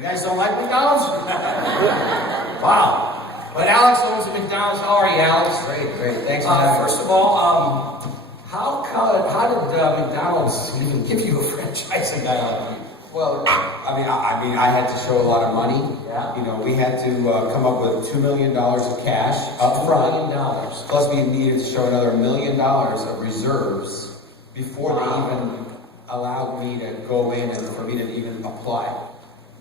You guys don't like McDonald's? Wow. But Alex owns a McDonald's. How are you, Alex? Great. Thanks for having First of all, how did McDonald's even give you a franchising guy like you? Well, I had to show a lot of money. Yeah. You know, we had to come up with $2 million of cash up front. $2 million. Plus, we needed to show another $1 million of reserves before they even allowed me to go in and for me to even apply.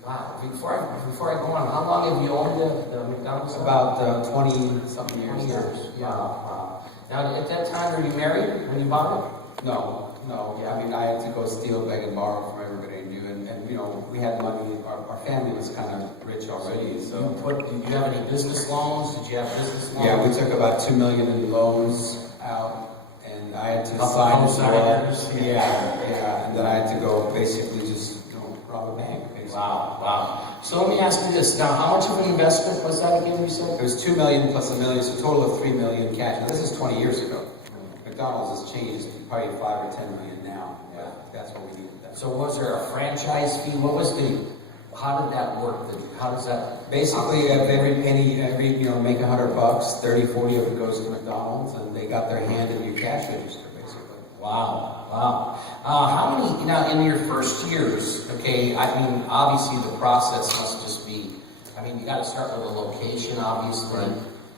Wow. Before I go on, how long have you owned the McDonald's? About 20-something years. 20 years. Yeah. Wow. Now, at that time, were you married when you bought it? No. Yeah, I mean, I had to go steal, beg, and borrow from everybody I knew, and you know, we had money. Our family was kind of rich already, so. Did you have any business loans? Did you have business loans? Yeah, we took about $2 million in loans out, and I had to Couple sign co-signers. Yeah, and then I had to go basically just rob a bank. Basically. Wow. So let me ask you this. Now, how much of an investment was that again, you said? It was $2 million plus $1 million, so a total of $3 million cash. Now, this is 20 years ago. McDonald's has changed probably 5 or 10 million now. Yeah, that's what we needed. So was there a franchise fee? How did that work? How does that? Basically, every penny, make $100, 30, 40 of it goes to McDonald's, and they got their hand in your cash register, basically. Wow. How many, now in your first years, okay, I mean, obviously the process must just be, you got to start with a location, obviously. Right.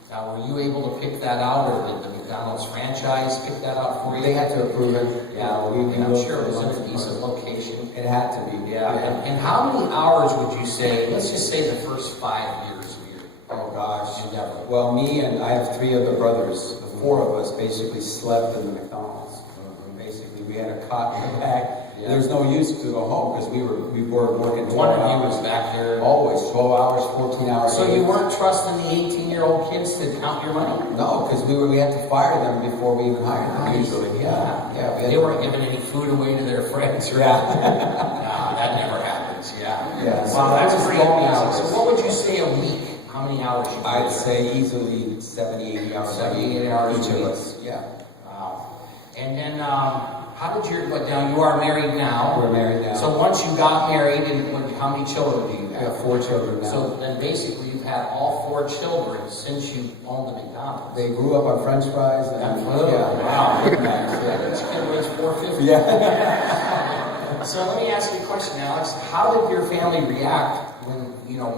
Now, were you able to pick that out, or did the McDonald's franchise pick that out for you? They had to approve it. Yeah, and I'm sure it was in a decent location. It had to be. Yeah. And how many hours would you say, let's just say the first 5 years of your endeavor? Well, me and I have 3 other brothers. The 4 of us basically slept in the McDonald's. Basically, we had a cot in the back. Yeah. There was no use to go home because we were working 12 One of you hours. was back there. Always 12 hours, 14 hours. So you weren't trusting the 18-year-old kids to count your money? No, because we had to fire them before we even hired them. Usually, yeah. They weren't giving any food away to their friends, right? No, that never happens. Yeah. So Wow, that's that was pretty long amazing. hours. So what would you say a week? How many hours you? I'd say easily 70, 80 hours. 70, 80 hours each a of week. us. Yeah. Wow. And then, how did but now you are married now. We're married now. So once you got married, and how many children do you We have? have 4 children now. So then basically you've had all 4 children since you owned the McDonald's. They grew up on French fries. And, Wow. Big Macs, yeah. This kid weighs 450. Yeah. So let me ask you a question, Alex. How did your family react when, your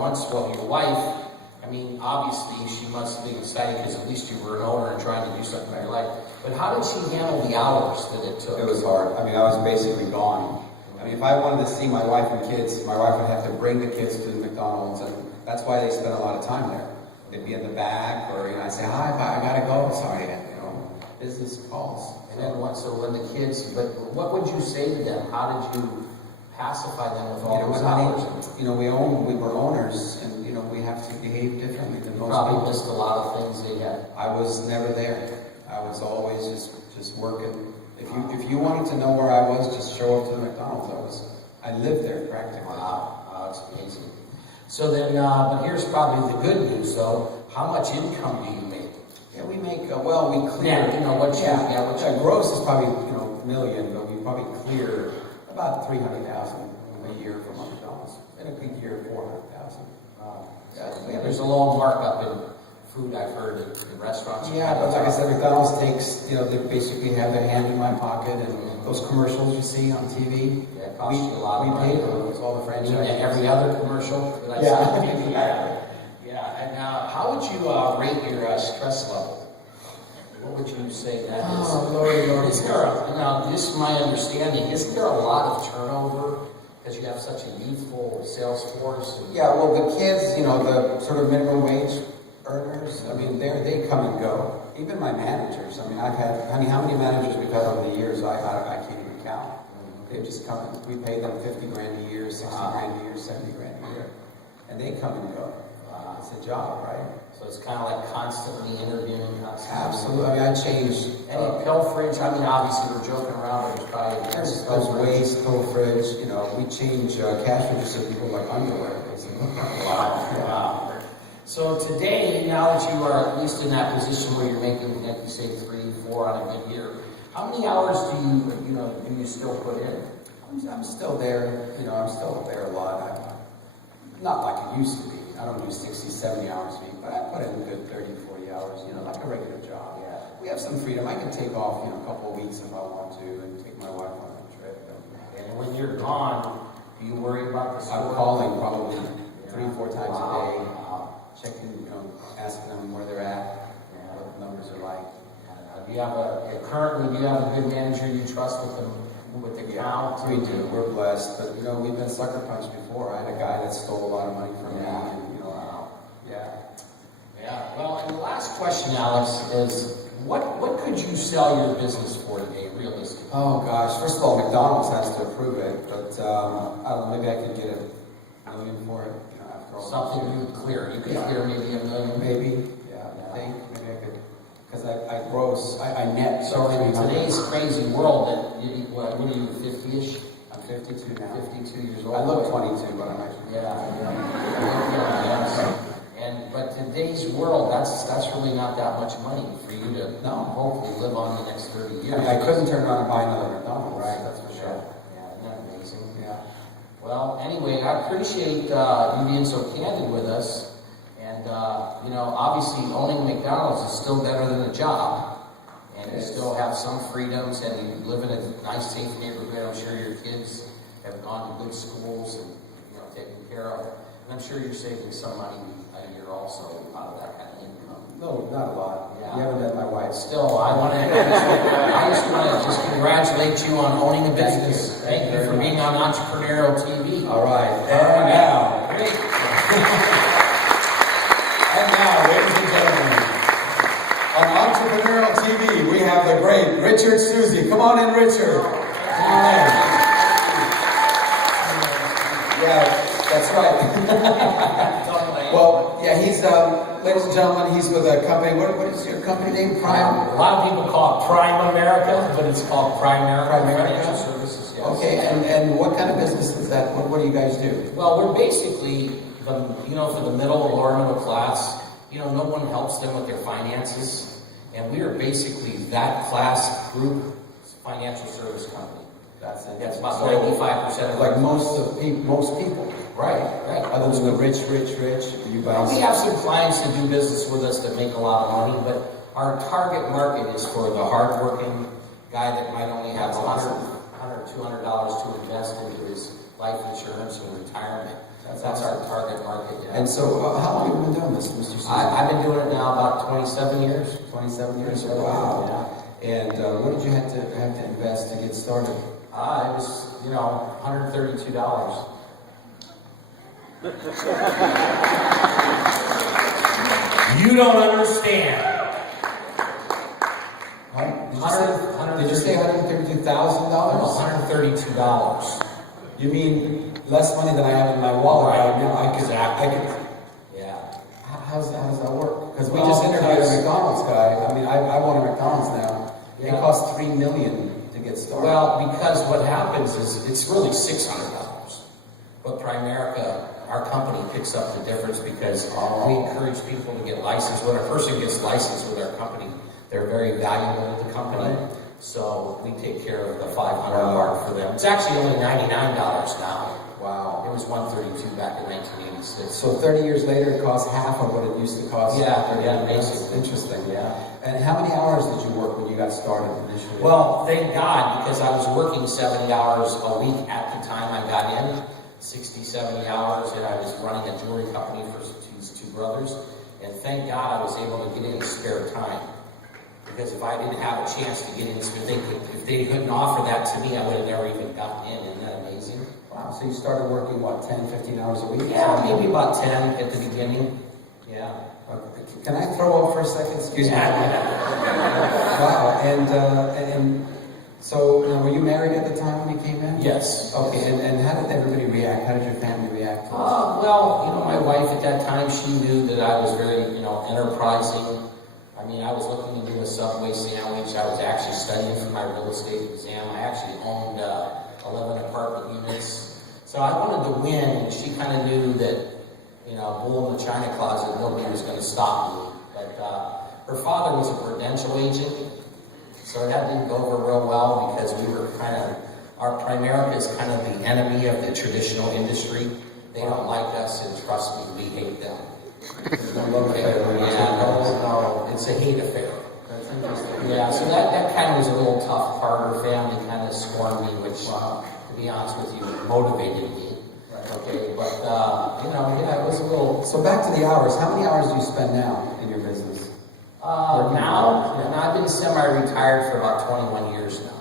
wife, obviously she must have been excited because at least you were an owner and trying to do something in your life. But how did she handle the hours that it took? It was hard. I was basically gone. If I wanted to see my wife and kids, my wife would have to bring the kids to the McDonald's, and that's why they spent a lot of time there. They'd be in the back, or I'd say, "Hi, I gotta go. Sorry, business calls." And then what what would you say to them? How did you pacify them with all those hours? We were owners, and we have to behave differently than most Probably people. missed a lot of things they had. I was never there. I was always just working. If you wanted to know where I was, just show up to the McDonald's. I lived there practically. Wow, that's amazing. So then, but here's probably the good news though. How much income do you make? Yeah, we make, we clear. Gross is probably, million, but we probably clear about 300,000 a year from our McDonald's. In a good year, 400,000. There's a low markup in food, I've heard, in restaurants. Yeah, but like I said, McDonald's takes, they basically have their hand in my pocket, and those commercials you see on TV, Yeah, it costs you a lot of money. We pay for those, all the franchises. And every other commercial that I see on TV. Yeah, and how would you rate your stress level? What would you say that is? Oh, Lord. Now, this is my understanding. Isn't there a lot of turnover because you have such a youthful sales force? Yeah, well, the kids, the sort of minimum wage earners, they come and go. Even my managers, I've had, how many managers we've had over the years, I can't even count. They just come, we pay them 50 grand a year, 60 grand a year, 70 grand a year. And they come and go. It's a job, right? So it's kind of like constantly interviewing. Absolutely. I changed. Any pilferage? Obviously we're joking around, but it's probably... There's waste, pilferage, we change cash registers people like underwear, basically. Wow. So today, now that you are at least in that position where you're making, like you say, 3, 4 on a good year, how many hours do you still put in? I'm still there, I'm still there a lot. used to be. I don't do 60, 70 hours a week, but I put in a good 30, 40 hours, like a regular job. Yeah. We have some freedom. I can take off, a couple of weeks if I want to, and take my wife on a trip. And when you're gone, do you worry about the I'm store? calling probably 3-4 times Wow. a day, checking, asking them where they're at, what the numbers are like. Currently, do you have a good manager you trust with the account? We do. We're blessed, but we've been sucker punched before. I had a guy that stole a lot of money from me, and Yeah. Well, and the last question, Alex, is what could you sell your business for today, realistically? Oh gosh, first of all, McDonald's has to approve it, but I don't know, maybe I could get $1 million for it, after all. Something you would clear. You could clear maybe $1 million. Maybe, I think, maybe I could, because I net. So in today's crazy world, what are you, 50-ish? I'm 52 now. 52 years old. I look 22, but I'm actually. But today's world, that's really not that much money for you to hopefully live on the next 30 years. I couldn't turn around and buy another McDonald's. Right, that's for sure. Yeah, isn't that amazing? Yeah. Well, anyway, I appreciate you being so candid with us. And, obviously owning McDonald's is still better than a job. And you still have some freedoms, and you live in a nice, safe neighborhood. I'm sure your kids have gone to good schools and, taken care of. And I'm sure you're saving some money a year also out of that kind of income. No, not a lot. Yeah. You haven't met my wife. Still, I just want to congratulate you on owning a business. Thank you for being on Entrepreneurial TV. All right. And now. Great. And now, ladies and gentlemen, on Entrepreneurial TV, we have the great Richard Suzy. Come on in, Richard. Come on in. Yeah, that's right. Well, yeah, he's, ladies and gentlemen, he's with a company. What is your company name? Prime? A lot of people call it Prime America, but it's called Primerica. Primerica? Financial Services, yes. Okay, and what kind of business is that? What do you guys do? Well, we're basically, for the middle or lower middle class, no one helps them with their finances. And we are basically that class group financial service company. That's it. That's about 95% of like most people. Right. Other than the rich, you guys. We have some clients that do business with us that make a lot of money, but our target market is for the hardworking guy that might only have $100 or $200 to invest into his life insurance and retirement. That's our target market. Yeah. And so, how long have you been doing this, Mr. Suzy? I've been doing it now about 27 years. 27 years. Wow. Yeah. And what did you have to invest to get started? It was, $132. You don't understand. Did you say $132,000? $132. You mean less money than I have in my wallet right now? Exactly. Yeah. How does that work? Because we just interviewed a McDonald's guy. I mean, I want a McDonald's now. Yeah. It costs $3 million to get started. Well, because what happens is it's really $600. But Primerica, our company, picks up the difference because we encourage people to get licensed. When a person gets licensed with our company, they're very valuable to the company. Right. So we take care of the $500 mark for them. It's actually only $99 now. Wow. It was $132 back in 1986. So 30 years later, it costs half of what it used to cost. Yeah, basically. Interesting. Yeah. And how many hours did you work when you got started initially? Well, thank God, because I was working 70 hours a week at the time I got in. 60, 70 hours, and I was running a jewelry company for these two brothers. And thank God I was able to get in spare time. Because if I didn't have a chance to get in, if they couldn't offer that to me, I would have never even gotten in. Isn't that amazing? Wow. So you started working, 10, 15 hours a week? Yeah, maybe about 10 at the beginning. Yeah. Can I throw up for a second? Excuse me. Wow. And so, were you married at the time when you came in? Yes. Okay, and how did everybody react? How did your family react to this? Well, my wife at that time, she knew that I was very, enterprising. I mean, I was looking to do a Subway sandwich. I was actually studying for my real estate exam. I actually owned 11 apartment units. So I wanted to win, and she kind of knew that, bull in the china closet, nobody was going to stop me. But her father was a Prudential agent. So that didn't go over real well because we were our Primerica is kind of the enemy of the traditional industry. They they don't like us, and trust me, we hate them. There's no love affair. No, it's a hate affair. That's interesting. Yeah, so that kind of was a little tough part. Her family kind of scorned me, which, Wow. to be honest with you, motivated me. Right. Okay, but, it was a little... So back to the hours. How many hours do you spend now in your business? Now, I've been semi-retired for about 21 years now.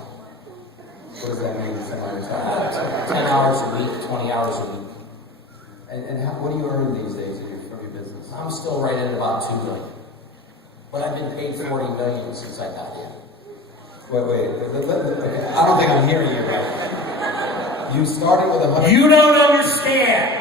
What does that mean, semi-retired? 10 hours a week, 20 hours a week. And what do you earn these days from your business? I'm still right at about $2 million. But I've been paid $40 million since I got in. Wait. Okay. I don't think I'm hearing you right. You started with 100. You don't understand!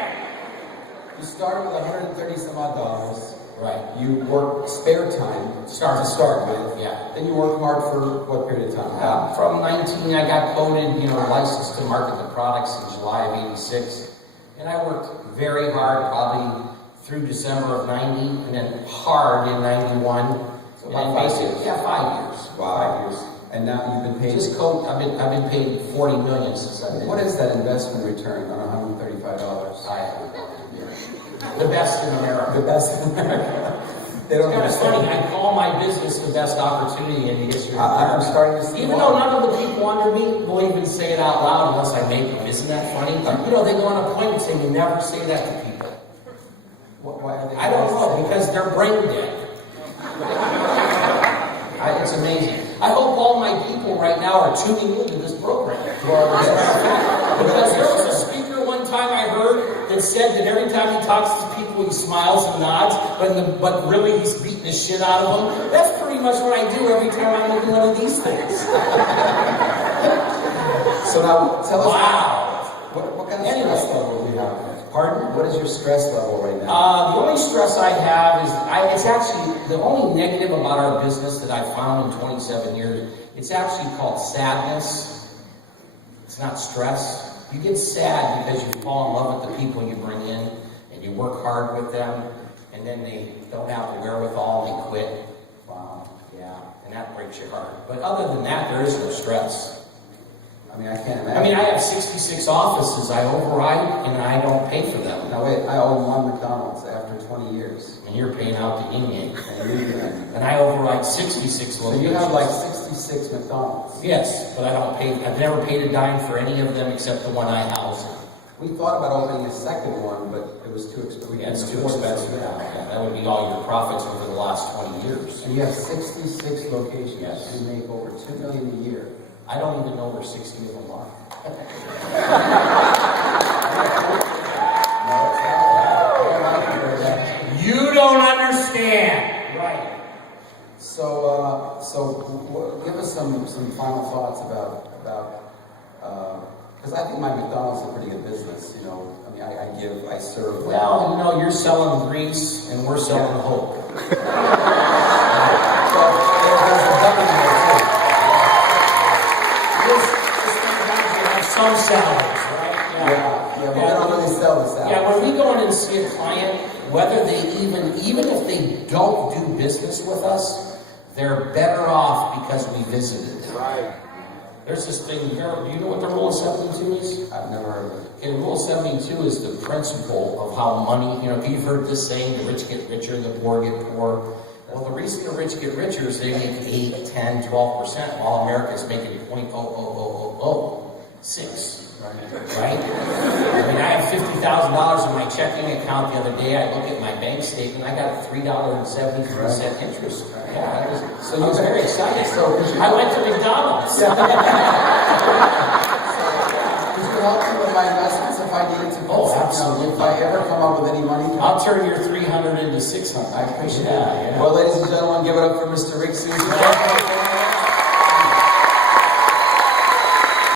You started with 130 some odd dollars. Right. You work spare time to start with. Yeah. Then you work hard for what period of time? From 19, I got coded, licensed to market the products in July of 86. And I worked very hard, probably through December of 90, and then hard in 91. So about 5 years. Yeah, 5 years. Wow. 5 years. And now you've been paid. Just code. I've been paid $40 million since I've been. What is that investment return on $135? The best in America. The best in America. They don't It's kind of funny. understand. I call my business the best opportunity in the history of I'm America. starting to see Even why. though none of the people under me will even say it out loud unless I make them. Isn't that funny? They go on a point and say, you never say that to people. Why are they I don't know, because they're brain dead. It's amazing. I hope all my people right now are tuning into this program. Because there was a speaker one time I heard that said that every time he talks to people, he smiles and nods, but really he's beating the shit out of them. That's pretty much what I do every time I'm looking at one of these things. So now, tell us. Wow. What kind of Anyway. stress level do you have? Pardon? What is your stress level right now? The only stress I have is, it's actually, the only negative about our business that I found in 27 years, it's actually called sadness. It's not stress. You get sad because you fall in love with the people you bring in, and you work hard with them, and then they don't have the wherewithal, and they quit. Wow. Yeah, and that breaks your heart. But other than that, there is no stress. I mean, I can't imagine. I mean, I have 66 offices I override, and I don't pay for them. Now wait, I own one McDonald's after 20 years. And you're paying out the yin-yang. And And I override 66 so locations. you have like 66 McDonald's. Yes, but I don't pay. I've never paid a dime for any of them except the one I house. We thought about opening a second one, but it was too expensive. Yeah, it's too expensive. Yeah, that would be all your profits over the last 20 years. And you have 66 locations. Yes. You make over $2 million a year. I don't even know where 60 of them are. No, it's not. You don't understand. Right. So give us some final thoughts about because I think my McDonald's is a pretty good business. I mean, I serve. Well, you're selling grease and we're selling hope. So there's the W there too. Some salaries, right? Yeah, but they don't really sell the salad. Yeah, when we go in and see a client, whether they even if they don't do business with us, they're better off because we visited them. Right. There's this thing, do you know what the Rule of 72 is? I've never heard of it. Okay, Rule 72 is the principle of how money, you've heard this saying, the rich get richer, the poor get poor. Well, the reason the rich get richer is they make 8, 10, 12%, while America's making 0.00006. Right? I mean, I have $50,000 in my checking account the other day. I look at my bank statement. I got $3.73 interest. Yeah, I was very excited. So I went to McDonald's. Could you help me with my investments if I needed to? Oh, absolutely. If I ever come up with any money? I'll turn your 300 into 600. I appreciate it. Yeah. Well, ladies and gentlemen, give it up for Mr. Rick Susan.